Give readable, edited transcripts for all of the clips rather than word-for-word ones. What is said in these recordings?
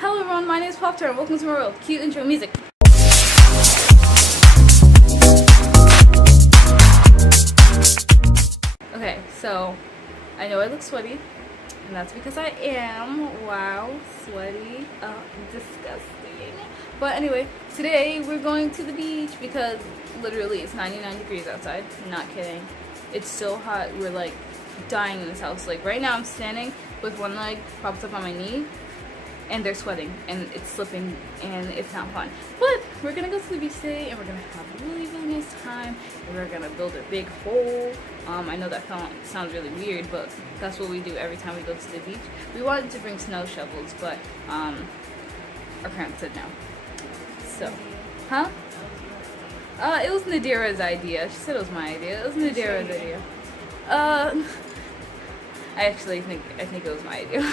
Hello everyone, my name is Pop Tart and welcome to my world. Cute intro music. Okay, so I know I look sweaty, and that's because I am. Wow, sweaty. Disgusting. But anyway, today we're going to the beach because literally it's 99 degrees outside. I'm not kidding. It's so hot. We're like dying in this house. Like right now I'm standing with one leg propped up on my knee and they're sweating and it's slipping and it's not fun. But we're gonna go to the beach today and we're gonna have a really nice time and we're gonna build a big hole. I know that sounds really weird, but that's what we do every time we go to the beach. We wanted to bring snow shovels, but our parents said no. So, huh? It was Nadira's idea. She said it was my idea. It was Nadira's idea. I think it was my idea.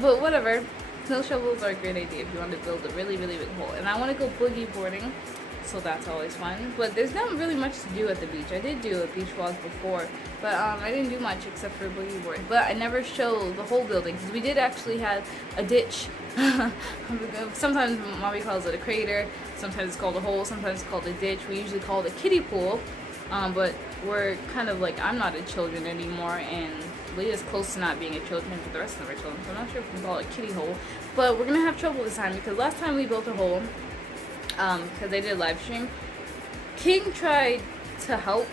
But whatever. Snow shovels are a great idea if you want to build a really big hole. And I want to go boogie boarding, so that's always fun. But there's not really much to do at the beach. I did do a beach vlog before, but I didn't do much except for boogie boarding. But I never showed the whole building because we did actually have a ditch. Sometimes mommy calls it a crater. Sometimes it's called a hole. Sometimes it's called a ditch. We usually call it a kiddie pool. But we're kind of like, I'm not a children anymore, and Leah's close to not being a children for the rest of our children, so I'm not sure if we can call it a kiddie hole. But we're gonna have trouble this time because last time we built a hole, because they did a live stream, King tried to help,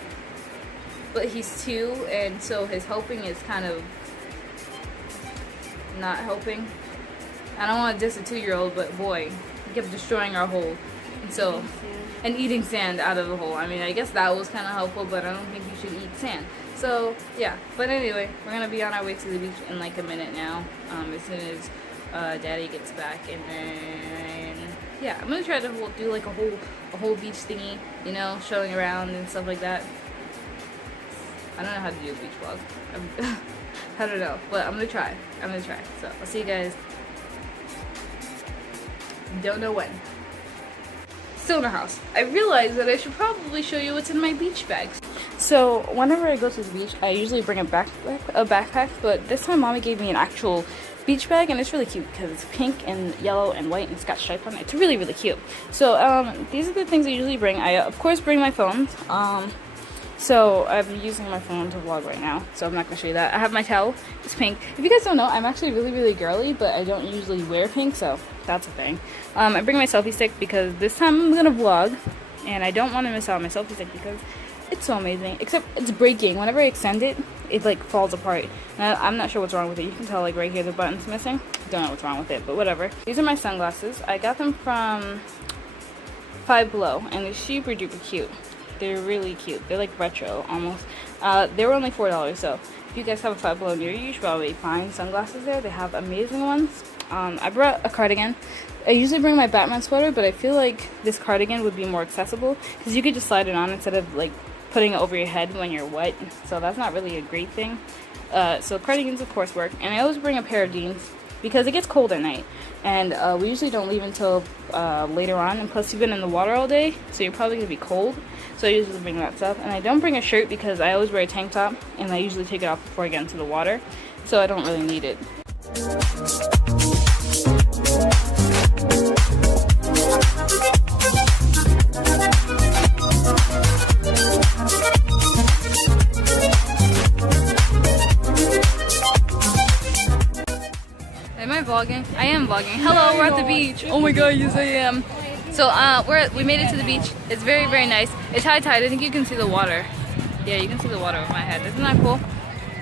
but he's 2, and so his helping is kind of not helping. I don't want to diss a 2-year-old, but boy, he kept destroying our hole, and eating sand out of the hole. I mean, I guess that was kind of helpful, but I don't think you should eat sand. So yeah, but anyway, we're gonna be on our way to the beach in like a minute now. As soon as Daddy gets back, and then yeah, I'm gonna try to do like a whole beach thingy, you know, showing around and stuff like that. I don't know how to do a beach vlog. I don't know, but I'm gonna try. So I'll see you guys. Don't know when. Still in the house. I realized that I should probably show you what's in my beach bags. So whenever I go to the beach, I usually bring a backpack, but this time mommy gave me an actual beach bag, and it's really cute because it's pink and yellow and white and it's got stripes on it. It's really cute. So these are the things I usually bring. I of course bring my phone. So I'm using my phone to vlog right now, so I'm not gonna show you that. I have my towel. It's pink. If you guys don't know, I'm actually really girly, but I don't usually wear pink, so that's a thing. I bring my selfie stick because this time I'm gonna vlog, and I don't want to miss out on my selfie stick because it's so amazing. Except it's breaking. Whenever I extend it, it like falls apart. And I'm not sure what's wrong with it. You can tell like right here the button's missing. Don't know what's wrong with it, but whatever. These are my sunglasses. I got them from Five Below, and they're super duper cute. They're really cute. They're like retro almost. They were only $4, so if you guys have a Five Below near you should probably find sunglasses there. They have amazing ones. I brought a cardigan. I usually bring my Batman sweater, but I feel like this cardigan would be more accessible because you could just slide it on instead of like putting it over your head when you're wet. So that's not really a great thing. So cardigans of course work, and I always bring a pair of jeans because it gets cold at night, and we usually don't leave until later on, and plus you've been in the water all day, so you're probably gonna be cold. So I usually bring that stuff, and I don't bring a shirt because I always wear a tank top, and I usually take it off before I get into the water, so I don't really need it. Am I vlogging? I am vlogging. Hello, we're at the beach. Oh my god, yes I am. So we made it to the beach. It's very nice. It's high tide. I think you can see the water. Yeah, you can see the water over my head. Isn't that cool?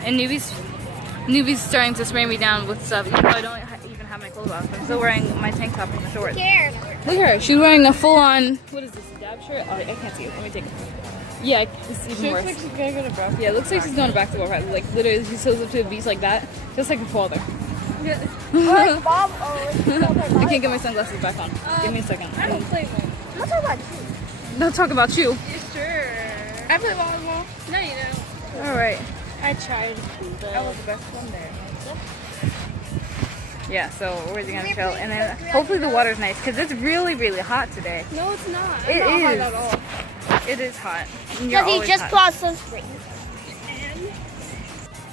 And Newbie's starting to spray me down with stuff, even though I don't even have my clothes on. I'm still wearing my tank top and my shorts. Look at her. She's wearing a full-on, what is this, a dab shirt? Oh, I can't see it. Let me take it. Yeah, it's even worse. Looks like she's gonna go to basketball. Yeah, it looks like she's going to basketball practice. Like literally, she shows up to the beach like that, just like her father. I can't get my sunglasses back on. Give me a second. I don't play volleyball. I'm not talking about you. Don't talk about you. You sure? I play volleyball. No, you don't. Alright. I tried to, but I was the best one there. Yeah, so we're gonna chill, and then hopefully the water's nice because it's really hot today. No, it's not. It not is. hot at all. It is hot. Because he just put on sunscreen.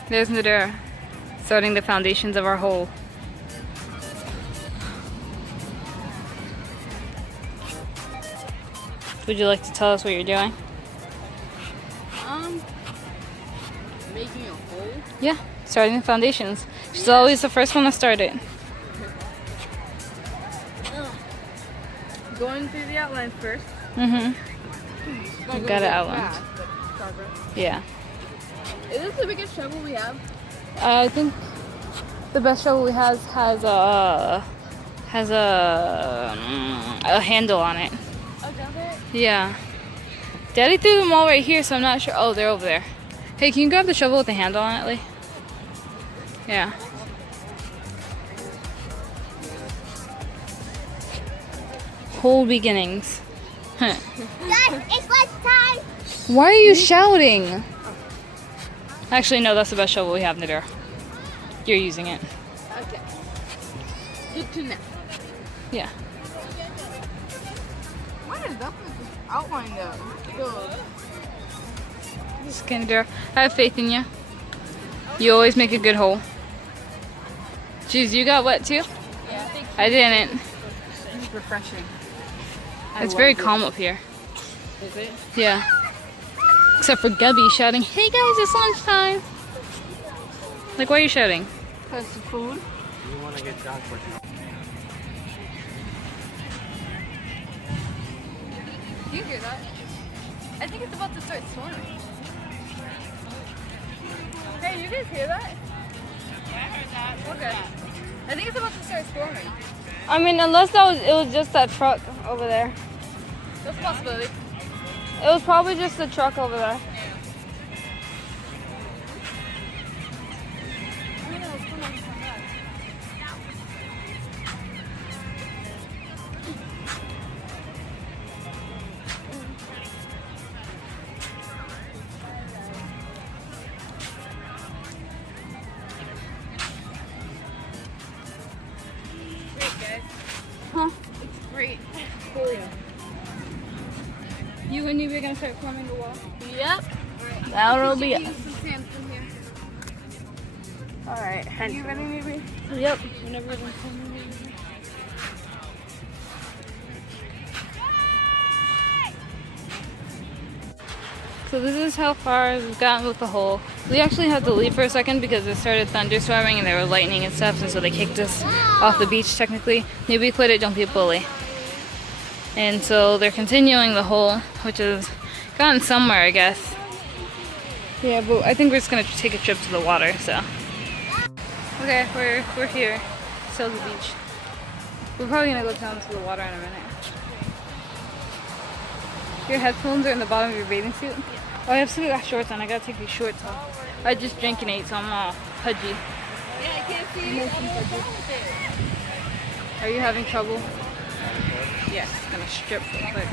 There's Nadira starting the foundations of our hole. Would you like to tell us what you're doing? Making a hole. Yeah, starting the foundations. She's always the first one to start it. Going through the outline first. Mm-hmm. You got it outlined. Yeah. Is this the biggest shovel we have? I think the best shovel we have has a handle on it. Oh, does it? Yeah. Daddy threw them all right here, so I'm not sure. Oh, they're over there. Hey, can you grab the shovel with the handle on it, Lee? Yeah. Whole beginnings. Huh. Guys, it's lunch time. Why are you shouting? Actually, no, that's the best shovel we have, Nadir. You're using it. Okay. Good to know. Yeah. What is up with this outline though? Just kidding, Nadir. I have faith in you. You always make a good hole. Jeez, you got wet too? Yeah. I didn't. It's refreshing. It's very calm up here. Is it? Yeah. Except for Gubby shouting, "Hey guys, it's lunchtime!" Like, why are you shouting? Because the food. You want to get dog food? Do you hear that? I think it's about to start storming. Hey, you guys hear that? Yeah, I heard that. Okay. I think it's about to start storming. I mean, unless it was just that truck over there. That's a possibility. It was probably just the truck over there. Great, guys. Huh? It's great. You and Nubia gonna start plumbing the wall? Yep. That'll be it. Use some sand from here. Alright. Are you ready, maybe? Yep. Whenever we're done plumbing. So this is how far we've gotten with the hole. We actually had to leave for a second because it started thunderstorming and there were lightning and stuff, and so they kicked us off the beach technically. Newbie quit it, don't be a bully. And so they're continuing the hole, which has gotten somewhere, I guess. Yeah, but I think we're just gonna take a trip to the water, so. Okay, we're here. Still the beach. We're probably gonna go down to the water in a minute. Your headphones are in the bottom of your bathing suit? Yeah. Oh, I have some shorts on. I gotta take these shorts off. I just drank and ate, so I'm all pudgy. Yeah, I can't see it. Are you having trouble? Yes, it's gonna strip real quick.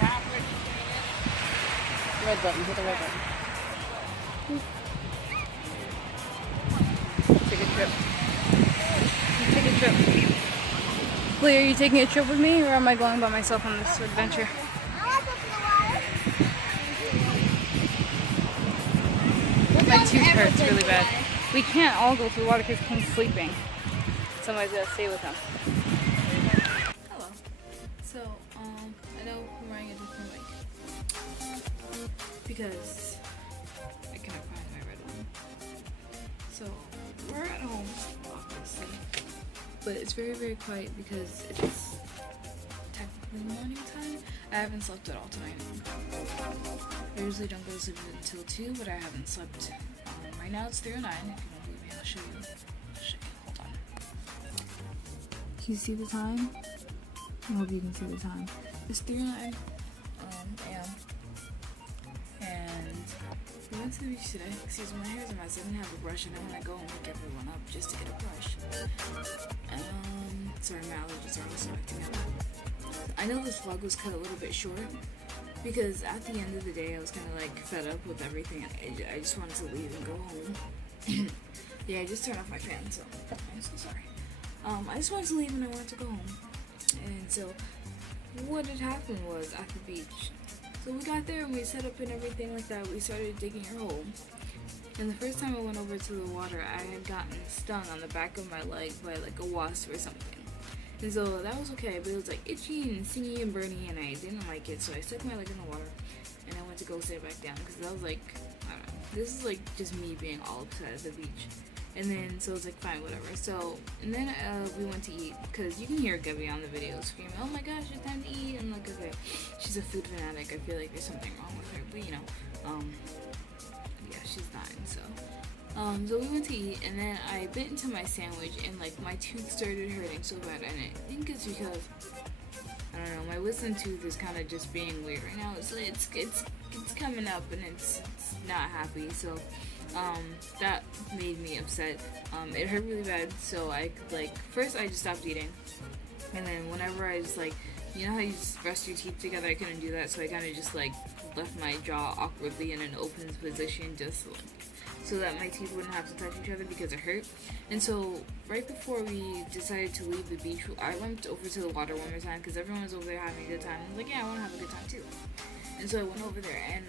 Red button, hit the red button. Take a trip. Take a trip. Lee, are you taking a trip with me, or am I going by myself on this adventure? My tooth hurts really bad. We can't all go through the water because King's sleeping. Somebody's gotta stay with him. Hello. So, I know we're wearing a different mic because I cannot find my red one. So, we're at home, obviously, but it's very, very quiet because it's technically morning time. I haven't slept at all tonight. I usually don't go to sleep until 2, but I haven't slept. Right now it's 3:09. If you don't believe me, I'll show you. Hold on. Can you see the time? I hope you can see the time. It's 3:09 a.m. And we went to the beach today. Excuse me, my hair's a mess. I didn't have a brush, and I want to go and wake everyone up just to get a brush. Sorry, my allergies are also acting up. I know this vlog was cut a little bit short because at the end of the day I was kind of like fed up with everything and I just wanted to leave and go home. Yeah, I just turned off my fan, so I'm so sorry. I just wanted to leave and I wanted to go home. And so what had happened was at the beach. So we got there and we set up and everything like that. We started digging our hole. And the first time I went over to the water, I had gotten stung on the back of my leg by like a wasp or something. And so that was okay, but it was like itchy and stingy and burny, and I didn't like it. So I stuck my leg in the water, and I went to go sit back down because I was like, I don't know, this is like just me being all upset at the beach. And then so it was like fine, whatever. So and then we went to eat because you can hear Gabby on the video screaming, "Oh my gosh, it's time to eat!" I'm like, okay, she's a food fanatic. I feel like there's something wrong with her, but you know, yeah, she's dying. So we went to eat, and then I bit into my sandwich, and like my tooth started hurting so bad, and I think it's because I don't know, my wisdom tooth is kind of just being weird right now. So it's coming up, and it's not happy. So that made me upset. It hurt really bad. So I first I just stopped eating, and then whenever I just like, you know how you just rest your teeth together, I couldn't do that. So I kind of just like left my jaw awkwardly in an open position, just like, so that my teeth wouldn't have to touch each other because it hurt. And so right before we decided to leave the beach, I went over to the water one more time because everyone was over there having a good time. I was like, yeah, I want to have a good time too. And so I went over there, and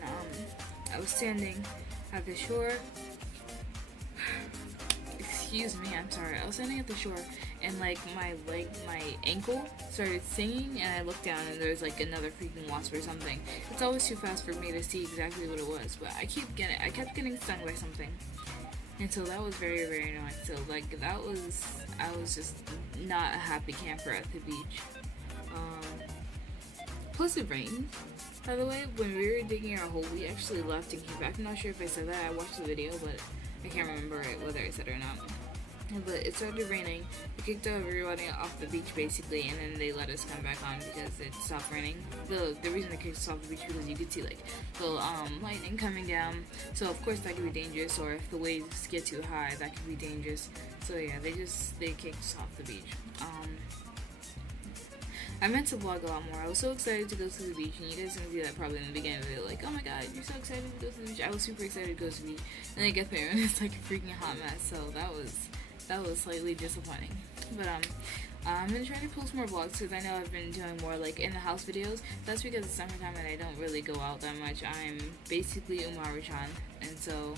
I was standing at the shore. Excuse me, I'm sorry. I was standing at the shore, and like my ankle started singing, and I looked down, and there was like another freaking wasp or something. It's always too fast for me to see exactly what it was, but I kept getting stung by something, and so that was very, very annoying. So like I was just not a happy camper at the beach. Plus it rained. By the way, when we were digging our hole, we actually left and came back. I'm not sure if I said that. I watched the video, but I can't remember whether I said it or not. But it started raining. It kicked everybody off the beach basically, and then they let us come back on because it stopped raining. The reason they kicked us off the beach because you could see like little lightning coming down. So of course that could be dangerous, or if the waves get too high, that could be dangerous. So yeah, they kicked us off the beach. I meant to vlog a lot more. I was so excited to go to the beach, and you guys can see that probably in the beginning of the video, like, oh my god, you're so excited to go to the beach. I was super excited to go to the beach, and I get there and it's like a freaking hot mess. So that was slightly disappointing. But I'm gonna try to post more vlogs because I know I've been doing more like in the house videos. That's because it's summertime and I don't really go out that much. I'm basically Umaru-chan, and so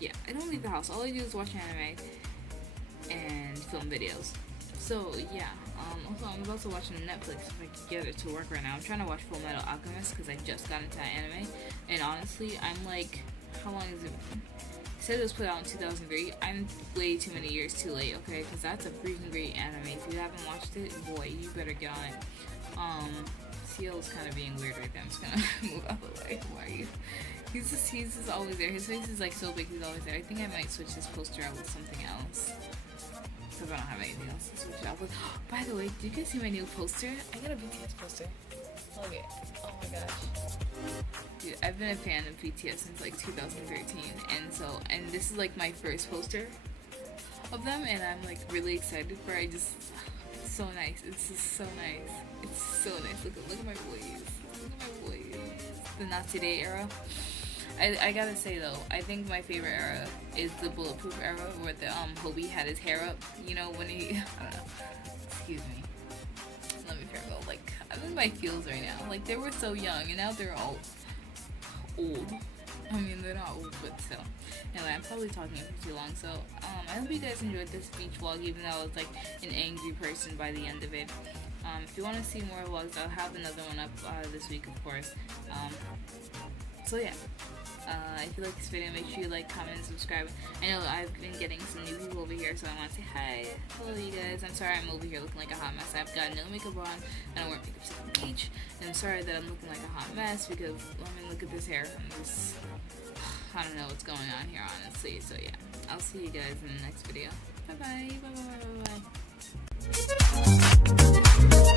yeah, I don't leave the house. All I do is watch anime and film videos. So yeah, also I'm also watching Netflix if I can get it to work right now. I'm trying to watch Full Metal Alchemist because I just got into that anime, and honestly, I'm like, how long is it? It said it was put out in 2003. I'm way too many years too late, okay? Because that's a freaking great anime. If you haven't watched it, boy, you better get on it. CL's kind of being weird right there. I'm just gonna move out of the way. Why are you? He's just always there. His face is like so big. He's always there. I think I might switch this poster out with something else. Because I don't have anything else to switch it out with. By the way, did you guys see my new poster? I got a BTS poster. Okay. Oh my gosh. Dude, I've been a fan of BTS since like 2013, and this is like my first poster of them, and I'm like really excited for it. It's so nice. It's just so nice. It's so nice. Look at my boys. Look at my boys. The Natsire era. I gotta say though, I think my favorite era is the Bulletproof era where the Hobie had his hair up. You know, when he, I don't know. Excuse me. Let me figure out. Like, I'm in my feels right now. Like, they were so young, and now they're all old. I mean, they're not old, but still. Anyway, I'm probably talking for too long, so I hope you guys enjoyed this beach vlog, even though I was like an angry person by the end of it. If you want to see more vlogs, I'll have another one up this week, of course. So yeah. If you like this video, make sure you like, comment, and subscribe. I know I've been getting some new people over here, so I want to say hi. Hello, you guys. I'm sorry I'm over here looking like a hot mess. I've got no makeup on. I don't wear makeup to the beach. And I'm sorry that I'm looking like a hot mess because, I mean, look at this hair. I don't know what's going on here, honestly. So, yeah. I'll see you guys in the next video. Bye-bye. Bye-bye. Bye-bye.